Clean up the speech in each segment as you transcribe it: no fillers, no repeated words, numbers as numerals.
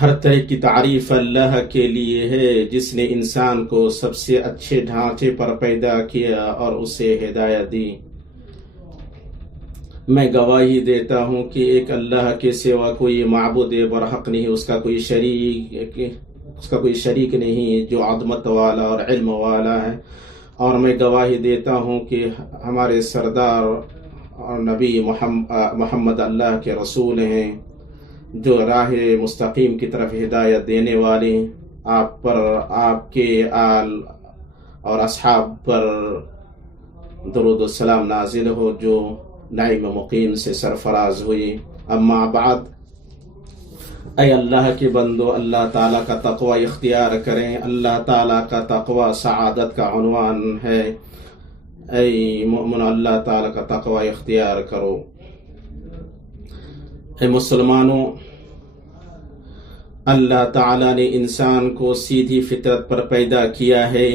ہر طرح کی تعریف اللہ کے لیے ہے، جس نے انسان کو سب سے اچھے ڈھانچے پر پیدا کیا اور اسے ہدایت دی۔ میں گواہی دیتا ہوں کہ ایک اللہ کے سوا کوئی معبود برحق نہیں، اس کا کوئی شریک نہیں، جو عظمت والا اور علم والا ہے۔ اور میں گواہی دیتا ہوں کہ ہمارے سردار اور نبی محمد اللہ کے رسول ہیں، جو راہ مستقیم کی طرف ہدایت دینے والے ہیں۔ آپ پر، آپ کے آل اور اصحاب پر درود و سلام نازل ہو، جو نعیم مقیم سے سرفراز ہوئی۔ اما بعد، اے اللہ کے بندو، اللہ تعالیٰ کا تقوی اختیار کریں۔ اللہ تعالیٰ کا تقوی سعادت کا عنوان ہے۔ اے مومن، اللہ تعالیٰ کا تقوی اختیار کرو۔ اے مسلمانوں، اللہ تعالیٰ نے انسان کو سیدھی فطرت پر پیدا کیا ہے۔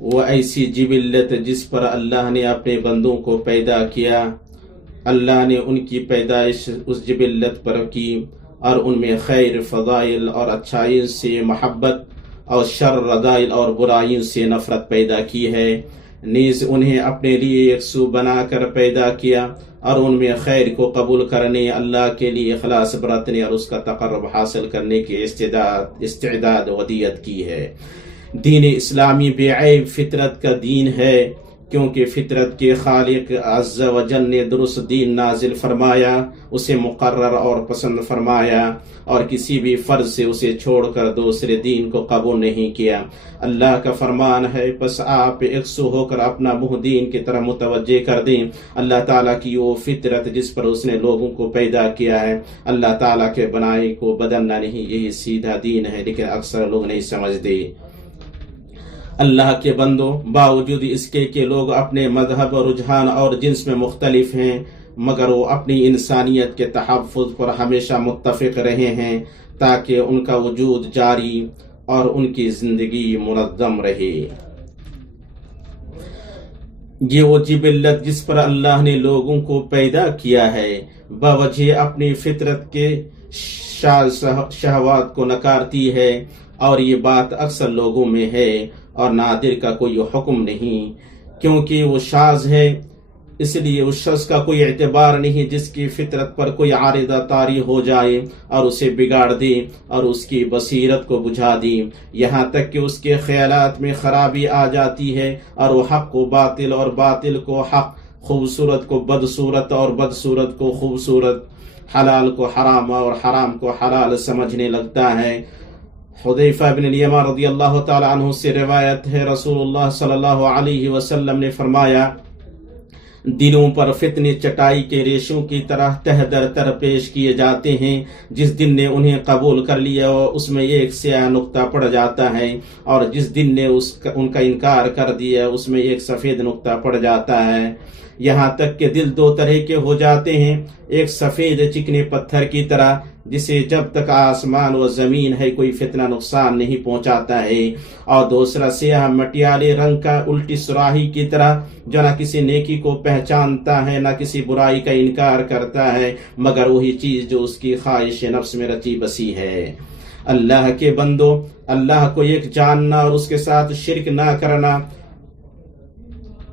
وہ ایسی جبلت جس پر اللہ نے اپنے بندوں کو پیدا کیا، اللہ نے ان کی پیدائش اس جبلت پر کی، اور ان میں خیر، فضائل اور اچھائی سے محبت، اور شر، رذائل اور برائیوں سے نفرت پیدا کی ہے۔ نیز انہیں اپنے لیے یکسو بنا کر پیدا کیا، اور ان میں خیر کو قبول کرنے، اللہ کے لیے اخلاص برتنے اور اس کا تقرب حاصل کرنے کی استعداد ودیت کی ہے۔ دین اسلامی بے عیب فطرت کا دین ہے، کیونکہ فطرت کے خالق عز و جل نے درست دین نازل فرمایا، اسے مقرر اور پسند فرمایا، اور کسی بھی فرض سے اسے چھوڑ کر دوسرے دین کو قبول نہیں کیا۔ اللہ کا فرمان ہے، پس آپ یکسو ہو کر اپنا منہ دین کی طرح متوجہ کر دیں۔ اللہ تعالیٰ کی وہ فطرت جس پر اس نے لوگوں کو پیدا کیا ہے، اللہ تعالیٰ کے بنائی کو بدلنا نہیں، یہی سیدھا دین ہے، لیکن اکثر لوگ نہیں سمجھتے۔ اللہ کے بندو، باوجود اس کے کہ لوگ اپنے مذہب، رجحان اور جنس میں مختلف ہیں، مگر وہ اپنی انسانیت کے تحفظ پر ہمیشہ متفق رہے ہیں، تاکہ ان کا وجود جاری اور ان کی زندگی منظم رہے۔ یہ وہ جبلت جس پر اللہ نے لوگوں کو پیدا کیا ہے، بوجہ اپنی فطرت کے شہوات کو نکارتی ہے، اور یہ بات اکثر لوگوں میں ہے، اور نادر کا کوئی حکم نہیں، کیونکہ وہ شاذ ہے، اس لیے اس شخص کا کوئی اعتبار نہیں جس کی فطرت پر کوئی عارضہ طاری ہو جائے اور اسے بگاڑ دے اور اس کی بصیرت کو بجھا دے، یہاں تک کہ اس کے خیالات میں خرابی آ جاتی ہے، اور وہ حق کو باطل اور باطل کو حق، خوبصورت کو بدصورت اور بدصورت کو خوبصورت، حلال کو حرام اور حرام کو حلال سمجھنے لگتا ہے۔ حذیفہ بن الیمان رضی اللہ تعالی عنہ سے روایت ہے، رسول اللہ صلی اللہ علیہ وسلم نے فرمایا، دلوں پر فتنے چٹائی کے ریشوں کی طرح تہ در تہ پیش کیے جاتے ہیں۔ جس دن نے انہیں قبول کر لیا اس میں ایک سیاہ نقطہ پڑ جاتا ہے، اور جس دن نے ان کا انکار کر دیا اس میں ایک سفید نقطہ پڑ جاتا ہے۔ یہاں تک کہ دل دو طرح کے ہو جاتے ہیں، ایک سفید چکنے پتھر کی طرح جسے جب تک آسمان و زمین ہے کوئی فتنہ نقصان نہیں پہنچاتا ہے، اور دوسرا سیاہ مٹیالے رنگ کا الٹی سراہی کی طرح جو نہ کسی نیکی کو پہچانتا ہے نہ کسی برائی کا انکار کرتا ہے، مگر وہی چیز جو اس کی خواہش نفس میں رچی بسی ہے۔ اللہ کے بندو، اللہ کو ایک جاننا اور اس کے ساتھ شرک نہ کرنا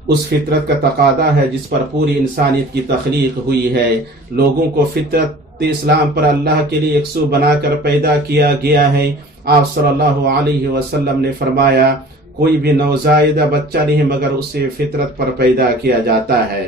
اس فطرت کا تقاضا ہے جس پر پوری انسانیت کی تخلیق ہوئی ہے۔ لوگوں کو فطرت اسلام پر اللہ کے لیے یکسو بنا کر پیدا کیا گیا ہے۔ آپ صلی اللہ علیہ وسلم نے فرمایا، کوئی بھی نوزائیدہ بچہ نہیں مگر اسے فطرت پر پیدا کیا جاتا ہے۔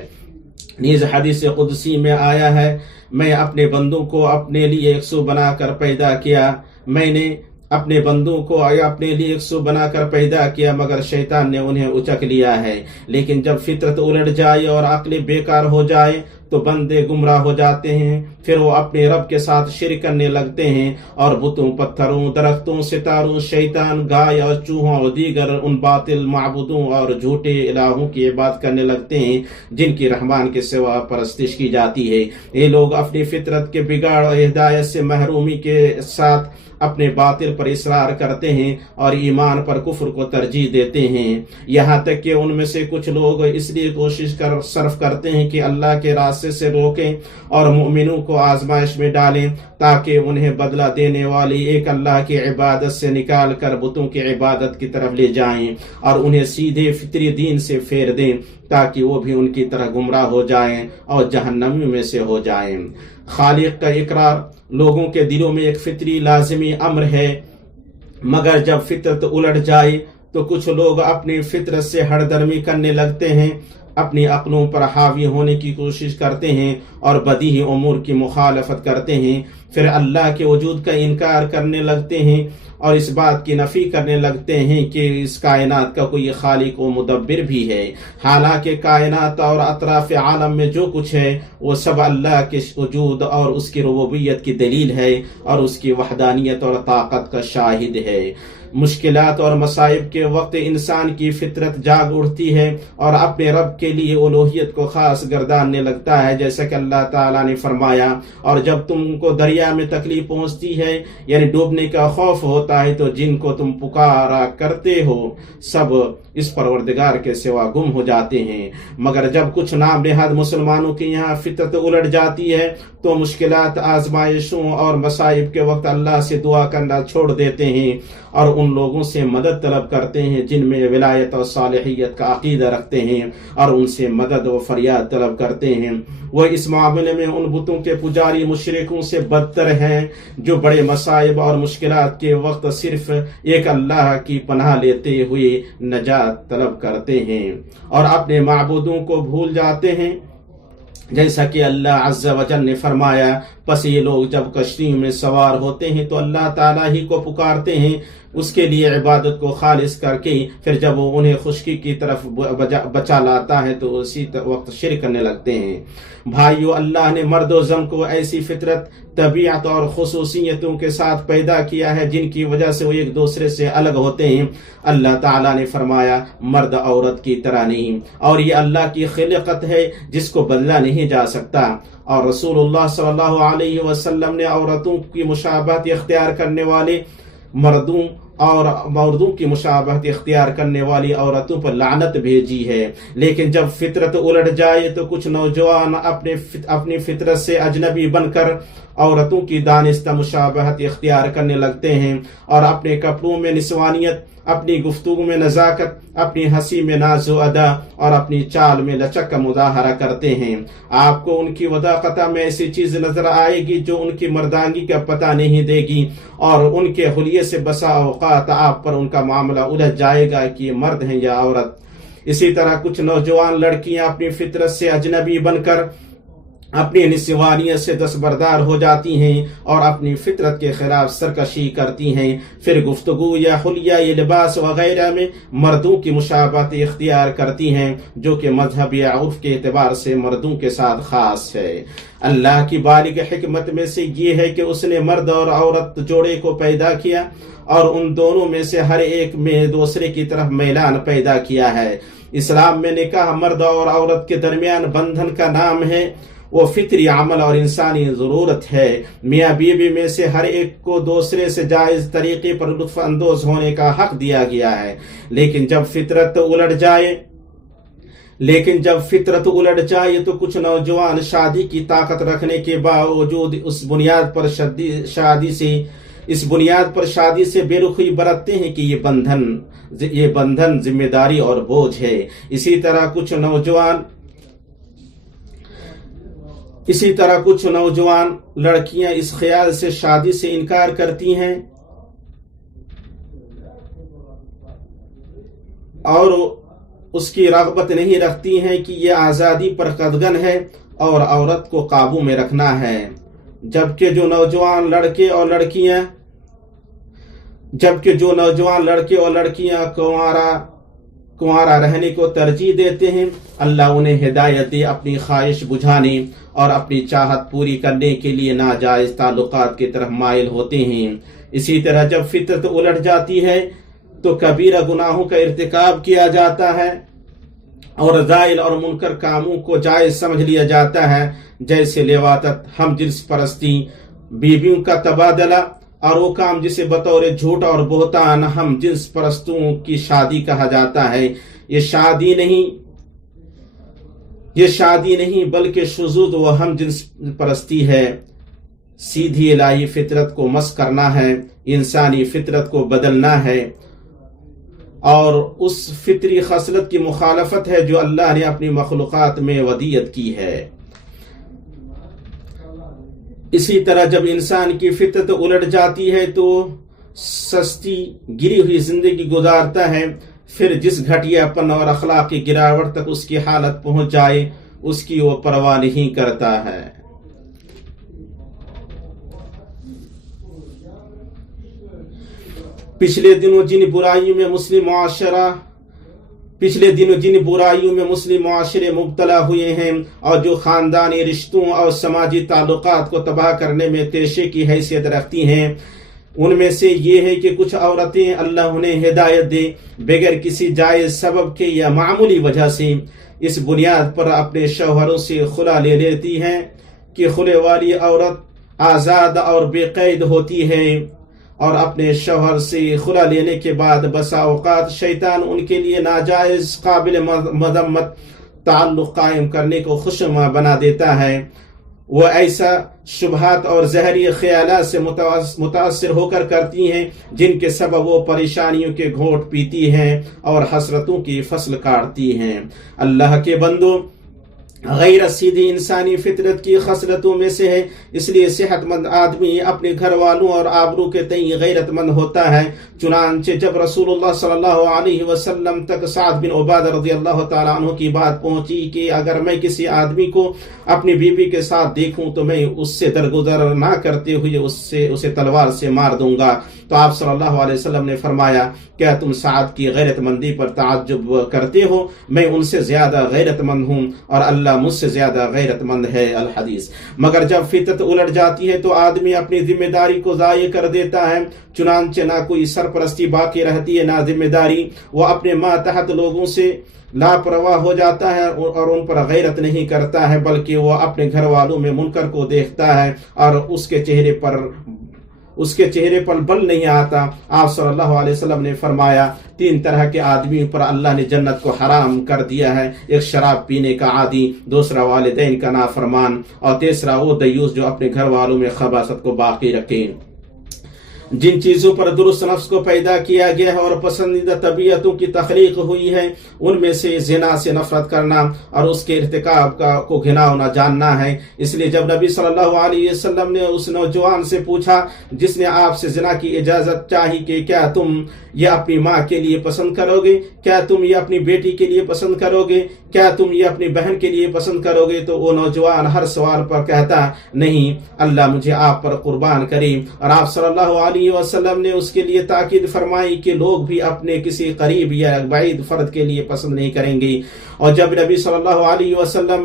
نیز حدیث قدسی میں آیا ہے، میں اپنے بندوں کو اپنے لیے یکسو بنا کر پیدا کیا، میں نے اپنے بندوں کو اپنے لیے یکسو بنا کر پیدا کیا، مگر شیطان نے انہیں اچک لیا ہے۔ لیکن جب فطرت الٹ جائے اور عقل بیکار ہو جائے تو بندے گمراہ ہو جاتے ہیں، پھر وہ اپنے رب کے ساتھ شرک کرنے لگتے ہیں، اور بتوں، پتھروں، درختوں، ستاروں، شیطان، گائے اور چوہوں اور دیگر ان باطل معبودوں اور جھوٹے الہوں کی عبادت کرنے لگتے ہیں جن کی رحمان کے سوا پرستش کی جاتی ہے۔ یہ لوگ اپنی فطرت کے بگاڑ اور ہدایت سے محرومی کے ساتھ اپنے باطل پر اصرار کرتے ہیں اور ایمان پر کفر کو ترجیح دیتے ہیں، یہاں تک کہ ان میں سے کچھ لوگ اس لیے کوشش صرف کرتے ہیں کہ اللہ کے راستے راستے سے روکیں اور مومنوں کو آزمائش میں ڈالیں تاکہ انہیں بدلہ دینے والی ایک اللہ کی عبادت سے نکال کر بتوں کی عبادت کی طرف لے جائیں اور انہیں سیدھے فطری دین سے پھیر دیں تاکہ وہ بھی ان کی طرح گمراہ ہو جائیں اور جہنمیوں میں سے ہو جائیں۔ خالق کا اقرار لوگوں کے دلوں میں ایک فطری لازمی امر ہے، مگر جب فطرت الٹ جائے تو کچھ لوگ اپنی فطرت سے ہٹ درمی کرنے لگتے ہیں، اپنی عقلوں پر حاوی ہونے کی کوشش کرتے ہیں اور بدیہی امور کی مخالفت کرتے ہیں، پھر اللہ کے وجود کا انکار کرنے لگتے ہیں اور اس بات کی نفی کرنے لگتے ہیں کہ اس کائنات کا کوئی خالق و مدبر بھی ہے، حالانکہ کائنات اور اطراف عالم میں جو کچھ ہے وہ سب اللہ کے وجود اور اس کی ربوبیت کی دلیل ہے اور اس کی وحدانیت اور طاقت کا شاہد ہے۔ مشکلات اور مصائب کے وقت انسان کی فطرت جاگ اٹھتی ہے اور اپنے رب کے لیے الوہیت کو خاص گرداننے لگتا ہے، جیسا کہ اللہ تعالیٰ نے فرمایا، اور جب تم کو دریا میں تکلیف پہنچتی ہے یعنی ڈوبنے کا خوف ہوتا ہے تو جن کو تم پکارا کرتے ہو سب اس پروردگار کے سوا گم ہو جاتے ہیں، مگر جب کچھ نام نہاد مسلمانوں کے یہاں فطرت الٹ جاتی ہے تو مشکلات، آزمائشوں اور مصائب کے وقت اللہ سے دعا کرنا چھوڑ دیتے ہیں اور ان لوگوں سے مدد طلب کرتے ہیں جن میں ولایت اور صالحیت کا عقیدہ رکھتے ہیں اور ان سے مدد و فریاد طلب کرتے ہیں۔ وہ اس معاملے میں ان بتوں کے پجاری مشرکوں سے بدتر ہیں جو بڑے مصائب اور مشکلات کے وقت صرف ایک اللہ کی پناہ لیتے ہوئے نجات طلب کرتے ہیں اور اپنے معبودوں کو بھول جاتے ہیں، جیسا کہ اللہ عز و جل نے فرمایا، پس یہ لوگ جب کشتیوں میں سوار ہوتے ہیں تو اللہ تعالیٰ ہی کو پکارتے ہیں اس کے لیے عبادت کو خالص کر کے، پھر جب وہ انہیں خشکی کی طرف بچا لاتا ہے تو اسی وقت شرک کرنے لگتے ہیں۔ بھائیو، اللہ نے مرد و زن کو ایسی فطرت، طبیعت اور خصوصیتوں کے ساتھ پیدا کیا ہے جن کی وجہ سے وہ ایک دوسرے سے الگ ہوتے ہیں۔ اللہ تعالیٰ نے فرمایا، مرد عورت کی طرح نہیں، اور یہ اللہ کی خلقت ہے جس کو بدلا نہیں جا سکتا، اور رسول اللہ صلی اللہ علیہ وسلم نے عورتوں کی مشابہت اختیار کرنے والے مردوں اور مردوں کی مشابہت اختیار کرنے والی عورتوں پر لعنت بھیجی ہے۔ لیکن جب فطرت الٹ جائے تو کچھ نوجوان اپنی فطرت سے اجنبی بن کر عورتوں کی دانستہ مشابہت اختیار کرنے لگتے ہیں اور اپنے کپڑوں میں نسوانیت، اپنی گفتگو میں نزاکت، اپنی ہنسی میں ناز و ادا اور اپنی چال میں لچک کا مظاہرہ کرتے ہیں۔ آپ کو ان کی وضاقتہ میں ایسی چیز نظر آئے گی جو ان کی مردانگی کا پتہ نہیں دے گی، اور ان کے حلیے سے بسا اوقات آپ پر ان کا معاملہ الجھ جائے گا کہ یہ مرد ہیں یا عورت۔ اسی طرح کچھ نوجوان لڑکیاں اپنی فطرت سے اجنبی بن کر اپنی نسوانیت سے دستبردار ہو جاتی ہیں اور اپنی فطرت کے خلاف سرکشی کرتی ہیں، پھر گفتگو یا حلیہ یا لباس وغیرہ میں مردوں کی مشابہت اختیار کرتی ہیں جو کہ مذہب یا عرف کے اعتبار سے مردوں کے ساتھ خاص ہے۔ اللہ کی بالغ حکمت میں سے یہ ہے کہ اس نے مرد اور عورت جوڑے کو پیدا کیا اور ان دونوں میں سے ہر ایک میں دوسرے کی طرف میلان پیدا کیا ہے۔ اسلام میں نکاح مرد اور عورت کے درمیان بندھن کا نام ہے، وہ فطری عمل اور انسانی ضرورت ہے۔ میاں بیوی میں سے ہر ایک کو دوسرے سے جائز طریقے پر لطف اندوز ہونے کا حق دیا گیا ہے، لیکن جب فطرت الٹ جائے تو کچھ نوجوان شادی کی طاقت رکھنے کے باوجود اس بنیاد پر شادی سے بے رخی برتتے ہیں کہ یہ بندھن ذمہ داری اور بوجھ ہے۔ اسی طرح کچھ نوجوان لڑکیاں اس خیال سے شادی سے انکار کرتی ہیں اور اس کی رغبت نہیں رکھتی ہیں کہ یہ آزادی پر قدغن ہے اور عورت کو قابو میں رکھنا ہے، جبکہ جو نوجوان لڑکے اور لڑکیاں کنوارا رہنے کو ترجیح دیتے ہیں، اللہ انہیں ہدایت دے اپنی خواہش بجھانے اور اپنی چاہت پوری کرنے کے لیے ناجائز تعلقات کی طرف مائل ہوتے ہیں۔ اسی طرح جب فطرت الٹ جاتی ہے تو کبیرہ گناہوں کا ارتکاب کیا جاتا ہے اور زائل اور منکر کاموں کو جائز سمجھ لیا جاتا ہے، جیسے لواطت، ہم جنس پرستی، بیویوں کا تبادلہ اور وہ کام جسے بطور جھوٹ اور بہتان ہم جنس پرستوں کی شادی کہا جاتا ہے۔ یہ شادی نہیں یہ شادی نہیں بلکہ شذوذ و ہم جنس پرستی ہے۔ سیدھی الہی فطرت کو مسخ کرنا ہے، انسانی فطرت کو بدلنا ہے، اور اس فطری خصلت کی مخالفت ہے جو اللہ نے اپنی مخلوقات میں ودیت کی ہے۔ اسی طرح جب انسان کی فطرت الٹ جاتی ہے تو سستی گری ہوئی زندگی گزارتا ہے، پھر جس گھٹیا پن اور اخلاقی گراوٹ تک اس کی حالت پہنچ جائے اس کی وہ پرواہ نہیں کرتا ہے۔ پچھلے دنوں جن برائیوں میں مسلم معاشرے مبتلا ہوئے ہیں اور جو خاندانی رشتوں اور سماجی تعلقات کو تباہ کرنے میں پیشے کی حیثیت رکھتی ہیں، ان میں سے یہ ہے کہ کچھ عورتیں اللہ انہیں ہدایت دے بغیر کسی جائز سبب کے یا معمولی وجہ سے اس بنیاد پر اپنے شوہروں سے خلا لے لیتی ہیں کہ خلے والی عورت آزاد اور بے قید ہوتی ہے، اور اپنے شوہر سے خلا لینے کے بعد بسا اوقات شیطان ان کے لیے ناجائز قابل مذمت تعلق قائم کرنے کو خوشنما بنا دیتا ہے۔ وہ ایسا شبہات اور زہری خیالات سے متاثر ہو کر کرتی ہیں جن کے سبب وہ پریشانیوں کے گھونٹ پیتی ہیں اور حسرتوں کی فصل کاٹتی ہیں۔ اللہ کے بندو، غیرت سیدھی انسانی فطرت کی خصلتوں میں سے ہے، اس لیے صحت مند آدمی اپنے گھر والوں اور آبرو کے تئیں غیرت مند ہوتا ہے۔ چنانچہ جب رسول اللہ صلی اللہ علیہ وسلم تک سعد بن عبادہ رضی اللہ تعالیٰ عنہ کی بات پہنچی کہ اگر میں کسی آدمی کو اپنی بیوی کے ساتھ دیکھوں تو میں اس سے درگزر نہ کرتے ہوئے اسے تلوار سے مار دوں گا، تو آپ صلی اللہ علیہ وسلم نے فرمایا، کیا تم سعد کی غیرت مندی پر تعجب کرتے ہو؟ میں ان سے زیادہ غیرت مند ہوں اور اللہ مجھ سے زیادہ غیرت مند ہے۔ الحدیث۔ مگر جب فطرت الٹ جاتی ہے تو آدمی اپنی ذمہ داری کو ضائع کر دیتا ہے، چنانچہ نہ کوئی سرپرستی باقی رہتی ہے نہ ذمہ داری، وہ اپنے ماتحت لوگوں سے لاپرواہ ہو جاتا ہے اور ان پر غیرت نہیں کرتا ہے، بلکہ وہ اپنے گھر والوں میں منکر کو دیکھتا ہے اور اس کے چہرے پر بل نہیں آتا۔ آپ صلی اللہ علیہ وسلم نے فرمایا، 3 طرح کے آدمی پر اللہ نے جنت کو حرام کر دیا ہے، ایک شراب پینے کا عادی، دوسرا والدین کا نافرمان، اور تیسرا وہ دیوس جو اپنے گھر والوں میں خباثت کو باقی رکھے۔ جن چیزوں پر درست نفس کو پیدا کیا گیا ہے اور پسندیدہ طبیعتوں کی تخلیق ہوئی ہے، ان میں سے زنا سے نفرت کرنا اور اس کے ارتکاب کو گھناؤنا جاننا ہے۔ اس لیے جب نبی صلی اللہ علیہ وسلم نے اس نوجوان سے پوچھا جس نے آپ سے زنا کی اجازت چاہی کہ کیا تم یہ اپنی ماں کے لیے پسند کرو گے، کیا تم یہ اپنی بیٹی کے لیے پسند کرو گے، کیا تم یہ اپنی بہن کے لیے پسند کرو گے، تو وہ نوجوان ہر سوال پر کہتا، نہیں، اللہ مجھے آپ پر قربان کرے۔ اور آپ صلی اللہ علیہ وسلم نے اس کے لیے تاکید فرمائی کہ لوگ بھی اپنے کسی قریب یا بعید فرد کے لیے پسند نہیں کریں گے۔ اور جب نبی صلی اللہ علیہ وسلم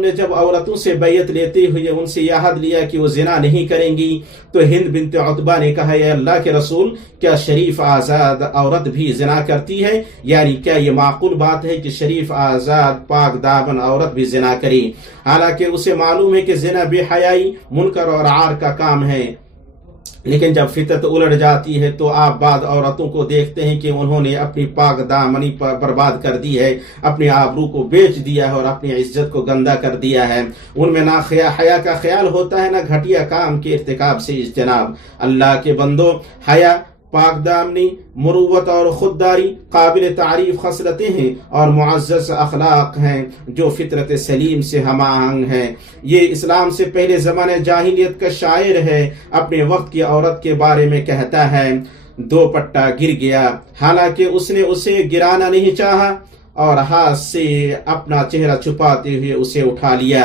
نے جب عورتوں سے بیعت لیتے ہوئے ان سے یہ عہد لیا کہ وہ زنا نہیں کریں گی، تو ہند بنت عتبہ نے کہا، یا اللہ کے رسول، کیا شریف آزاد عورت بھی زنا کرتی ہے؟ یعنی کیا یہ معقول بات ہے کہ شریف آزاد پاک دامن عورت بھی زنا کرے؟ حالانکہ اسے معلوم ہے کہ زنا بے حیائی، منکر اور عار کا کام ہے، لیکن جب فطرت الٹ جاتی ہے تو آپ بعض عورتوں کو دیکھتے ہیں کہ انہوں نے اپنی پاک دامنی برباد کر دی ہے، اپنی آبرو کو بیچ دیا ہے اور اپنی عزت کو گندا کر دیا ہے۔ ان میں نہ حیا کا خیال ہوتا ہے نہ گھٹیا کام کے ارتکاب سے اجتناب۔ اللہ کے بندو، حیا، پاک دامنی، مروت اور خودداری قابل تعریف خصلتیں ہیں اور معزز اخلاق ہیں جو فطرت سلیم سے ہم آہنگ ہیں۔ یہ اسلام سے پہلے زمانے جاہلیت کا شاعر ہے، اپنے وقت کی عورت کے بارے میں کہتا ہے، دوپٹہ گر گیا، حالانکہ اس نے اسے گرانا نہیں چاہا اور ہاتھ سے اپنا چہرہ چھپاتے ہوئے اسے اٹھا لیا۔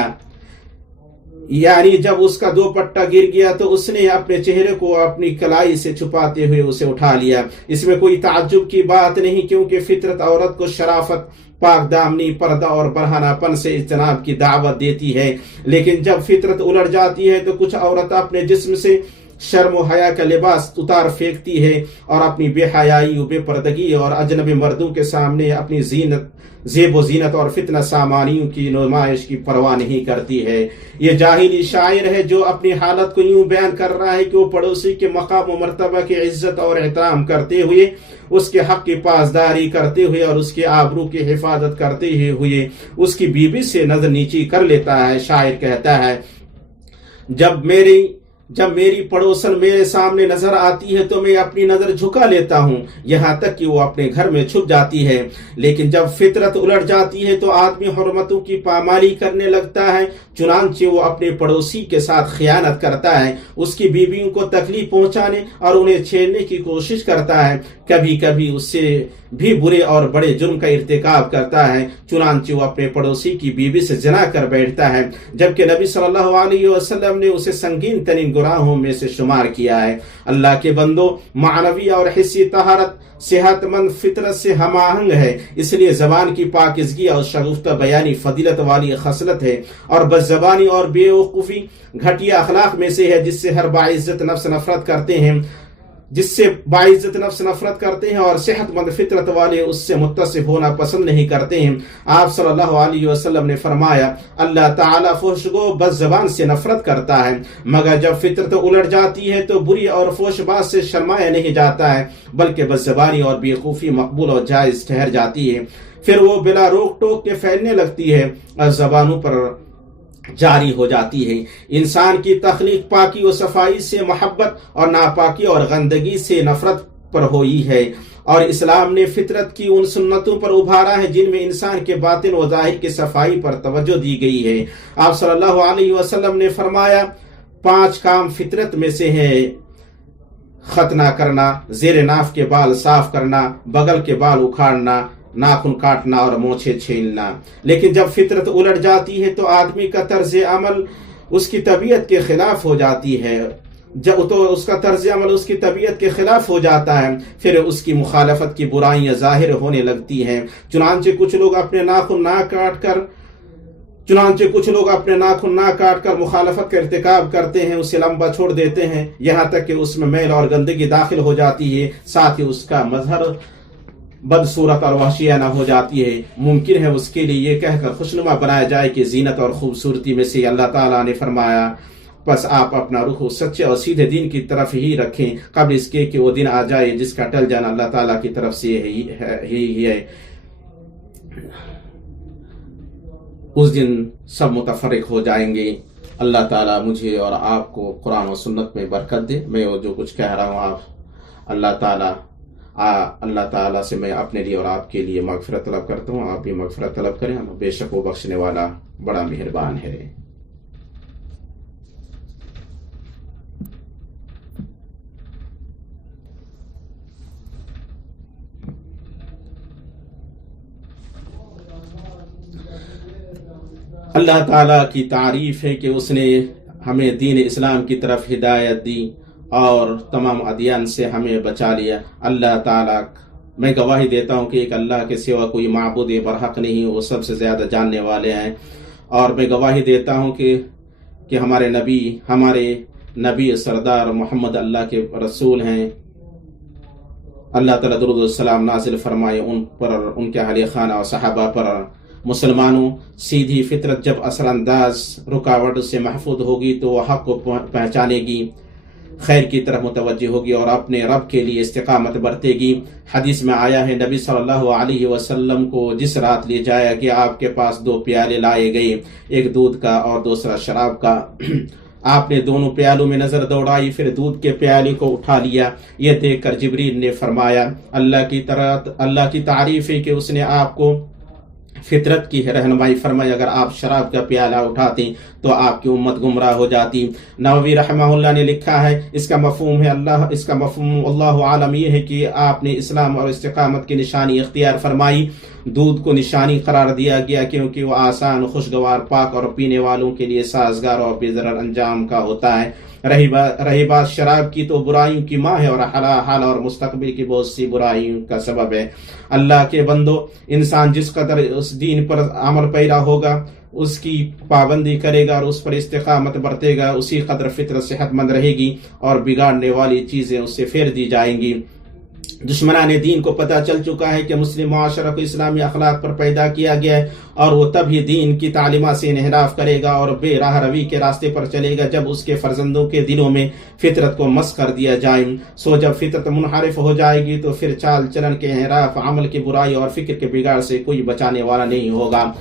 یعنی جب اس کا دوپٹہ گر گیا تو اس نے اپنے چہرے کو اپنی کلائی سے چھپاتے ہوئے اسے اٹھا لیا۔ اس میں کوئی تعجب کی بات نہیں، کیونکہ فطرت عورت کو شرافت، پاک دامنی، پردہ اور برہنہ پن سے اجتناب کی دعوت دیتی ہے۔ لیکن جب فطرت الٹ جاتی ہے تو کچھ عورت اپنے جسم سے شرم و حیا کا لباس اتار پھینکتی ہے اور اپنی بے حیائی و بے پردگی اور اجنبی مردوں کے سامنے اپنی زیب و زینت اور فتنہ سامانیوں کی نمائش کی پرواہ نہیں کرتی ہے۔ یہ جاہلی شاعر ہے جو اپنی حالت کو یوں بیان کر رہا ہے کہ وہ پڑوسی کے مقام و مرتبہ کی عزت اور احترام کرتے ہوئے، اس کے حق کی پاسداری کرتے ہوئے اور اس کے آبرو کی حفاظت کرتے ہوئے اس کی بیوی سے نظر نیچی کر لیتا ہے۔ شاعر کہتا ہے، جب میری پڑوسن میرے سامنے نظر آتی ہے تو میں اپنی نظر جھکا لیتا ہوں، یہاں تک کہ وہ اپنے گھر میں چھپ جاتی ہے، لیکن جب فطرت الٹ جاتی ہے تو آدمی حرمتوں کی پامالی کرنے لگتا ہے، چنانچہ وہ اپنے پڑوسی کے ساتھ خیانت کرتا ہے، اس کی بیویوں کو تکلیف پہنچانے اور انہیں چھیڑنے کی کوشش کرتا ہے، کبھی کبھی اس سے بھی برے اور بڑے جرم کا ارتکاب کرتا ہے، چنانچہ وہ اپنے پڑوسی کی بیوی سے زنا کر بیٹھتا ہے، جبکہ نبی صلی اللہ علیہ وسلم نے اسے سنگین ترین گناہوں میں سے شمار کیا ہے۔ اللہ کے بندو، معنوی اور حسی طہارت صحت مند فطرت سے ہم آہنگ ہے، اس لیے زبان کی پاکیزگی اور شگفتہ بیانی فضیلت والی خصلت ہے، اور بد زبانی اور بے وقوفی گھٹیا اخلاق میں سے ہے، جس سے باعزت نفس نفرت کرتے ہیں اور صحت مند فطرت والے اس سے متصف ہونا پسند نہیں کرتے ہیں۔ آپ صلی اللہ علیہ وسلم نے فرمایا، اللہ تعالیٰ فحش گو بد زبان سے نفرت کرتا ہے، مگر جب فطرت الٹ جاتی ہے تو بری اور فحش بات سے شرمایا نہیں جاتا ہے، بلکہ بد زبانی اور بیوقوفی مقبول اور جائز ٹھہر جاتی ہے، پھر وہ بلا روک ٹوک کے پھیلنے لگتی ہے اور زبانوں پر جاری ہو جاتی ہے۔ انسان کی تخلیق پاکی و صفائی سے محبت اور ناپاکی اور گندگی سے نفرت پر ہوئی ہے، اور اسلام نے فطرت کی ان سنتوں پر ابھارا ہے جن میں انسان کے باطن و ظاہر کی صفائی پر توجہ دی گئی ہے۔ آپ صلی اللہ علیہ وسلم نے فرمایا، 5 کام فطرت میں سے ہیں: ختنہ کرنا، زیر ناف کے بال صاف کرنا، بغل کے بال اکھاڑنا، ناخن کاٹنا اور مونچھیں چھیلنا۔ لیکن جب فطرت الٹ جاتی ہے تو آدمی کا طرز عمل اس کی طبیعت کے خلاف ہو جاتی ہے، اس کا طرز عمل اس کی طبیعت کے خلاف ہو جاتا ہے، پھر اس کی مخالفت کی برائیاں ظاہر ہونے لگتی ہیں، چنانچہ کچھ لوگ اپنے ناخن نہ کاٹ کر مخالفت کا ارتکاب کرتے ہیں، اسے لمبا چھوڑ دیتے ہیں، یہاں تک کہ اس میں میل اور گندگی داخل ہو جاتی ہے، ساتھ ہی اس کا مظہر بدصورت اور وحشیانہ ہو جاتی ہے۔ ممکن ہے اس کے لیے یہ کہہ کر خوشنما بنایا جائے کہ زینت اور خوبصورتی میں سے اللہ تعالیٰ نے فرمایا، بس آپ اپنا رخ سچے اور سیدھے دین کی طرف ہی رکھیں قبل اس کے کہ وہ دن آ جائے جس کا ٹل جانا اللہ تعالیٰ کی طرف سے ہی ہے۔ اس دن سب متفرق ہو جائیں گے۔ اللہ تعالیٰ مجھے اور آپ کو قرآن و سنت میں برکت دے۔ میں جو کچھ کہہ رہا ہوں اللہ تعالیٰ سے میں اپنے لیے اور آپ کے لیے مغفرت طلب کرتا ہوں، آپ بھی مغفرت طلب کریں، بے شک وہ بخشنے والا بڑا مہربان ہے۔ اللہ تعالیٰ کی تعریف ہے کہ اس نے ہمیں دین اسلام کی طرف ہدایت دی اور تمام ادیان سے ہمیں بچا لیا۔ اللہ تعالیٰ، میں گواہی دیتا ہوں کہ ایک اللہ کے سوا کوئی معبود برحق نہیں، وہ سب سے زیادہ جاننے والے ہیں، اور میں گواہی دیتا ہوں کہ ہمارے نبی سردار محمد اللہ کے رسول ہیں۔ اللہ تعالیٰ درود و سلام نازل فرمائے ان پر، ان کے اہل خانہ اور صحابہ پر۔ مسلمانوں، سیدھی فطرت جب اثر انداز رکاوٹ سے محفوظ ہوگی تو وہ حق کو پہچانے گی، خیر کی طرف متوجہ ہوگی اور اپنے رب کے لیے استقامت برتے گی۔ حدیث میں آیا ہے، نبی صلی اللہ علیہ وسلم کو جس رات لے جایا کہ آپ کے پاس 2 پیالے لائے گئے، ایک دودھ کا اور دوسرا شراب کا۔ آپ نے دونوں پیالوں میں نظر دوڑائی، پھر دودھ کے پیالے کو اٹھا لیا۔ یہ دیکھ کر جبریل نے فرمایا، اللہ کی تعریف ہے کہ اس نے آپ کو فطرت کی رہنمائی فرمائی، اگر آپ شراب کا پیالہ اٹھاتے تو آپ کی امت گمراہ ہو جاتی۔ نووی رحمہ اللہ نے لکھا ہے، اس کا مفہوم اللہ عالم یہ ہے کہ آپ نے اسلام اور استقامت کی نشانی اختیار فرمائی۔ دودھ کو نشانی قرار دیا گیا کیونکہ وہ آسان، خوشگوار، پاک اور پینے والوں کے لیے سازگار اور بے ضرر انجام کا ہوتا ہے۔ رہی بات شراب کی تو برائیوں کی ماں ہے اور حال اور مستقبل کی بہت سی برائیوں کا سبب ہے۔ اللہ کے بندو، انسان جس قدر اس دین پر عمل پیرا ہوگا اس کی پابندی کرے گا اور اس پر استقامت برتے گا، اسی قدر فطرت صحت مند رہے گی اور بگاڑنے والی چیزیں اس سے پھیر دی جائیں گی۔ دشمنان دین کو پتہ چل چکا ہے کہ مسلم معاشرہ کو اسلامی اخلاق پر پیدا کیا گیا ہے، اور وہ تبھی دین کی تعلیمات سے انحراف کرے گا اور بے راہ روی کے راستے پر چلے گا جب اس کے فرزندوں کے دلوں میں فطرت کو مس کر دیا جائے۔ جب فطرت منحرف ہو جائے گی تو پھر چال چلن کے انحراف، عمل کی برائی اور فکر کے بگاڑ سے کوئی بچانے والا نہیں ہوگا۔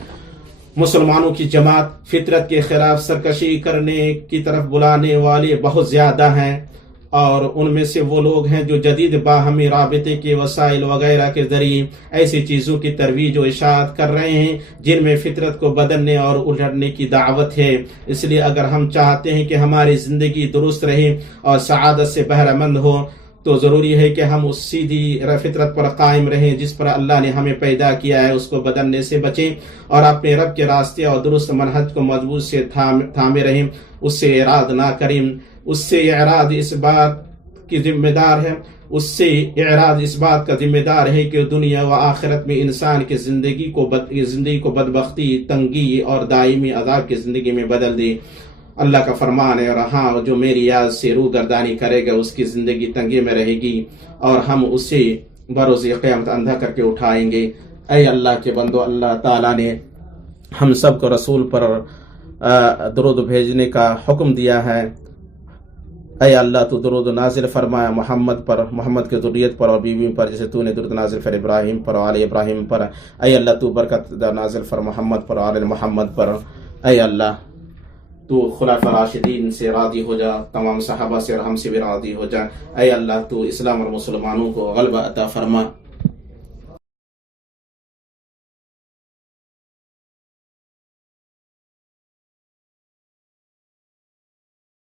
مسلمانوں کی جماعت فطرت کے خلاف سرکشی کرنے کی طرف بلانے والے بہت زیادہ ہیں، اور ان میں سے وہ لوگ ہیں جو جدید باہمی رابطے کے وسائل وغیرہ کے ذریعے ایسی چیزوں کی ترویج و اشاعت کر رہے ہیں جن میں فطرت کو بدلنے اور الٹنے کی دعوت ہے۔ اس لیے اگر ہم چاہتے ہیں کہ ہماری زندگی درست رہے اور سعادت سے بہرہ مند ہو تو ضروری ہے کہ ہم اس سیدھی فطرت پر قائم رہیں جس پر اللہ نے ہمیں پیدا کیا ہے، اس کو بدلنے سے بچیں اور اپنے رب کے راستے اور درست منہج کو مضبوط سے تھامے رہیں، اس سے اعراض نہ کریں۔ اس سے اعراض اس بات کی ذمہ دار ہے کا ذمہ دار ہے کہ دنیا و آخرت میں انسان کی زندگی کو بدبختی، تنگی اور دائمی عذاب کی زندگی میں بدل دے۔ اللہ کا فرمان ہے، اور ہاں جو میری یاد سے روگردانی کرے گا اس کی زندگی تنگی میں رہے گی اور ہم اسے بروز قیامت اندھا کر کے اٹھائیں گے۔ اے اللہ کے بندو، اللہ تعالیٰ نے ہم سب کو رسول پر درود بھیجنے کا حکم دیا ہے۔ اے اللہ تو درود نازل فرمایا محمد پر، محمد کے ذریت پر اور بیوی پر، جیسے تو نے درود نازل فر ابراہیم پر اور آل ابراہیم پر۔ اے اللہ تو برکت نازل فر محمد پر اور آل محمد پر۔ اے اللہ تو خلفاء راشدین سے راضی ہو جا، تمام صحابہ سے اور ہم سے بھی راضی ہو جا۔ اے اللہ تو اسلام اور مسلمانوں کو غلبہ عطا فرما۔